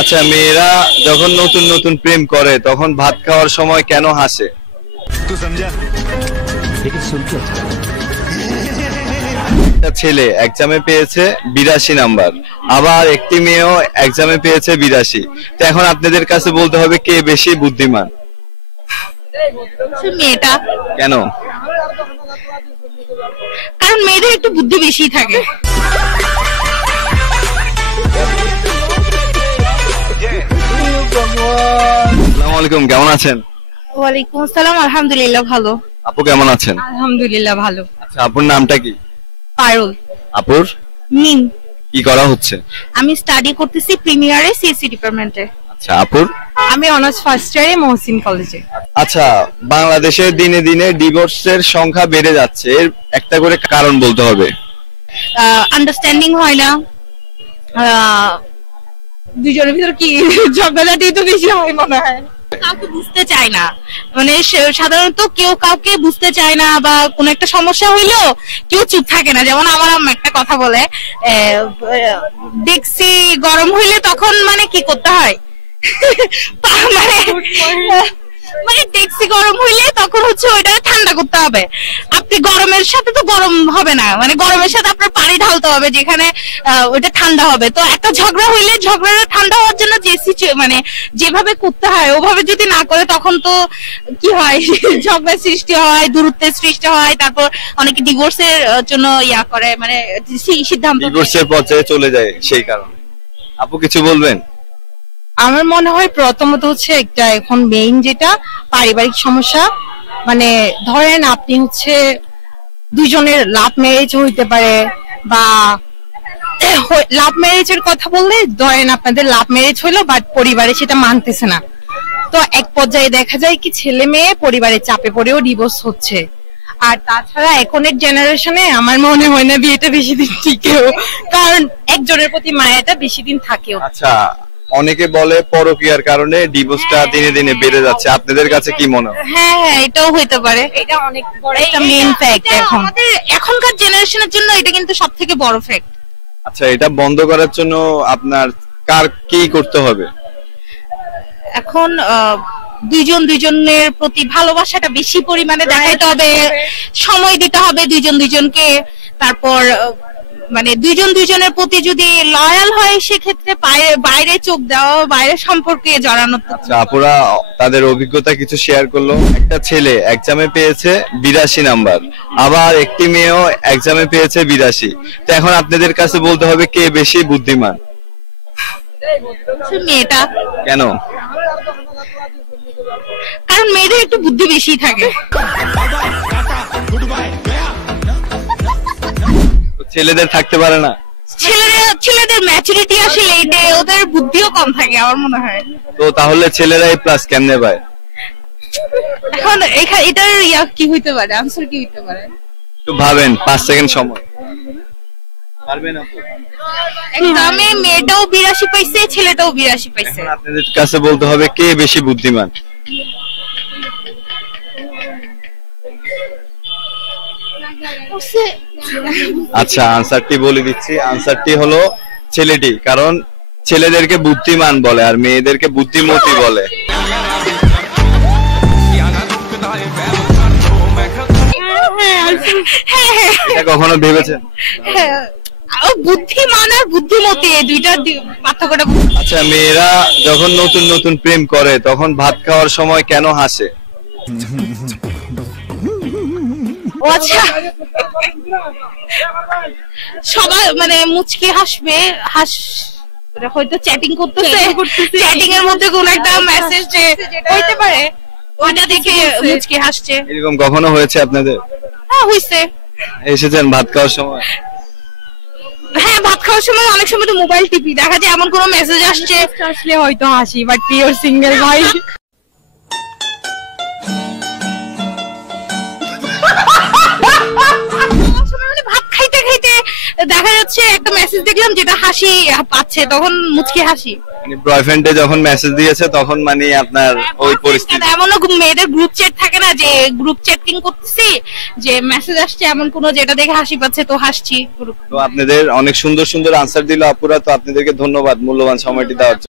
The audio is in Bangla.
আচ্ছা, মেয়েরা যখন নতুন নতুন প্রেম করে তখন ভাত খাওয়ার সময় কেন হাসে? একটা ছেলে এক্সামে পেয়েছে 82 নাম্বার, আবার একটি মেয়েও এক্সামে পেয়েছে 82। তো এখন আপনাদের কাছে বলতে হবে কে বেশি বুদ্ধিমান। মেয়েটা। কেন? কারণ মেয়েদের একটু বুদ্ধি বেশি থাকে। আসসালামু আলাইকুম, কেমন আছেন? ওয়ালাইকুম আসসালাম, আলহামদুলিল্লাহ ভালো। আপু কেমন আছেন? আলহামদুলিল্লাহ ভালো। আচ্ছা, আপুর নামটা কি? পারুল। আপুর মিম। কি করা হচ্ছে? আমি স্টাডি করতেছি প্রিমিয়ারে সিএসসি ডিপার্টমেন্টে। আচ্ছা, আপুর? আমি অনার্স ফার্স্ট ইয়ারে মহসিন কলেজে। আচ্ছা, বাংলাদেশে দিনে দিনে ডিভোর্সের সংখ্যা বেড়ে যাচ্ছে, এর একটা করে কারণ বলতে হবে। আন্ডারস্ট্যান্ডিং হয় না, দুজনের ভিতর কি ঝগড়াঝাটি তো বেশি হয় মনে হয়। কাউকে বুঝতে চায় না, মানে সাধারণত কেউ কাউকে বুঝতে চায় না, বা কোনো একটা সমস্যা হইলো কেউ চুপ থাকে না। যেমন আমার আম্মা একটা কথা বলে, দেখছি গরম হইলে তখন মানে কি করতে হয়, মানে দেখছি গরম হইলে তখন হচ্ছে ওইটা ঠান্ডা করতে হবে। আপনি গরমের সাথে তো গরম হবে না, মানে গরমের সাথে আপনার পানি ঢালতে হবে যেখানে ওইটা ঠান্ডা হবে। তো একটা ঝগড়া হইলে ঝগড়াটা ঠান্ডা হওয়ার জন্য যে মানে যেভাবে করতে হয় ওভাবে যদি না করে তখন তো কি হয়, ঝগড়ার সৃষ্টি হয়, দূরত্বের সৃষ্টি হয়, তারপর অনেকে ডিভোর্সের জন্য করে, মানে সিদ্ধান্ত ডিভোর্সের পর্যায়ে চলে যায়। সেই কারণে আপু কিছু বলবেন? আমার মনে হয় প্রথমত হচ্ছে একটা এখন মেইন যেটা পারিবারিক সমস্যা, মানে ধরেন আপনি হচ্ছে দুইজনের লাভ ম্যারেজ হইতে পারে, বা লাভ ম্যারেজের কথা বললে ধরেন আপনাদের লাভ ম্যারেজ হইলো বাট পরিবারে সেটা মানতেছে না, তো এক পর্যায়ে দেখা যায় কি ছেলে মেয়ে পরিবারের চাপে পড়েও ডিভোর্স হচ্ছে। আর তাছাড়া এখনের জেনারেশনে আমার মনে হয় না বিয়েটা বেশি দিন টিকেও, কারণ একজনের প্রতি মায়াটা বেশি দিন থাকেও। আচ্ছা, অনেকে বলে পরকীয়ার কারণে ডিভোর্সটা দিনে দিনে বেড়ে যাচ্ছে, আপনাদের কাছে কি মনে হয়? হ্যাঁ হ্যাঁ, এটাও হইতে পারে, এটা অনেক বড় একটা মেইন ফ্যাক্ট। এখন আমাদের এখনকার জেনারেশনের জন্য এটা কিন্তু সবথেকে বড় ফ্যাক্ট। আচ্ছা, এটা বন্ধ করার জন্য আপনার কার কি করতে হবে? এখন দুইজন দুইজনের প্রতি ভালোবাসাটা বেশি পরিমাণে দেখাইতে হবে, সময় দিতে হবে দুইজন দুইজনকে। তারপর মানে দুইজন দুইজনের প্রতি যদি লয়াল হয় সেক্ষেত্রে বাইরে চোখ দেওয়া, বাইরে সম্পর্কে জড়ানো। আচ্ছা, আপুরা তাদের অভিজ্ঞতা কিছু শেয়ার করলো। একটা ছেলে এক্সামে পেয়েছে 82 নাম্বার, আবার একটি মেয়েও এক্সামে পেয়েছে 82। তো এখন আপনাদের কাছে বলতে হবে কে বেশি বুদ্ধিমান। মেয়েটা। কেন? কারণ মেয়েদের একটু বুদ্ধি বেশি থাকে। ছেলেদের থাকতে পারে না? ছেলেদের ম্যাচুরিটি আসে লেটে, ওদের বুদ্ধিও কম থাকে আমার মনে হয়। তো তাহলে ছেলেরাই প্লাস কেমনে পায়? এখন এটার কি হইতে পারে, আনসার কি হইতে পারে একটু ভাবেন, 5 সেকেন্ড সময়। পারবেন আপু? এক্সামে মেয়েটাও 82 পাইছে, ছেলেটাও 82 পাইছে। এখন আপনাদের কাছে বলতে হবে কে বেশি বুদ্ধিমান। আচ্ছা, আনসারটি বলে দিচ্ছি। আনসারটি হলো ছেলেটি, কারণ ছেলেদেরকে বুদ্ধিমান বলে আর মেয়েদেরকে বুদ্ধিমতী বলে। এটা কখনো ভেবেছেন? বুদ্ধিমান আর বুদ্ধিমতী এই দুইটার পার্থক্যটা। আচ্ছা, মেয়েরা যখন নতুন নতুন প্রেম করে তখন ভাত খাওয়ার সময় কেন হাসে? আচ্ছা, সবাই মানে মুচকি হাসবে, হয়তো চ্যাটিং করতেছে, চ্যাটিং এর মধ্যে কোন একটা মেসেজ হইতে পারে, ওইটা দেখে মুচকি হাসছে। এরকম কখনো হয়েছে আপনাদের? হ্যাঁ হইছে। এসেছেন ভাত খাওয়ার সময়? হ্যাঁ, ভাত খাওয়ার সময় অনেক সময় তো মোবাইল টিপি, দেখা যায় এমন কোনো মেসেজ আসলে হয়তো হাসি, বাট পিওর সিঙ্গেল ভাই। ভাত খাইতে খাইতে দেখা যাচ্ছে একটা মেসেজ দেখলাম যেটা হাসি পাচ্ছে, তখন মুচকি হাসি। মানে বয়ফ্রেন্ডে যখন মেসেজ দিয়েছে তখন মানে আপনার ওই পরিস্থিতি। এমনও মেয়েদের গ্রুপ চ্যাট থাকে না, যে গ্রুপ চ্যাটিং করতেছি, যে মেসেজ আসছে এমন কোন যেটা দেখে হাসি পাচ্ছে তো হাসছি। তো আপনাদের অনেক সুন্দর সুন্দর আনসার দিল আপুরা, তো আপনাদেরকে ধন্যবাদ মূল্যবান সময়টি দেওয়ার জন্য।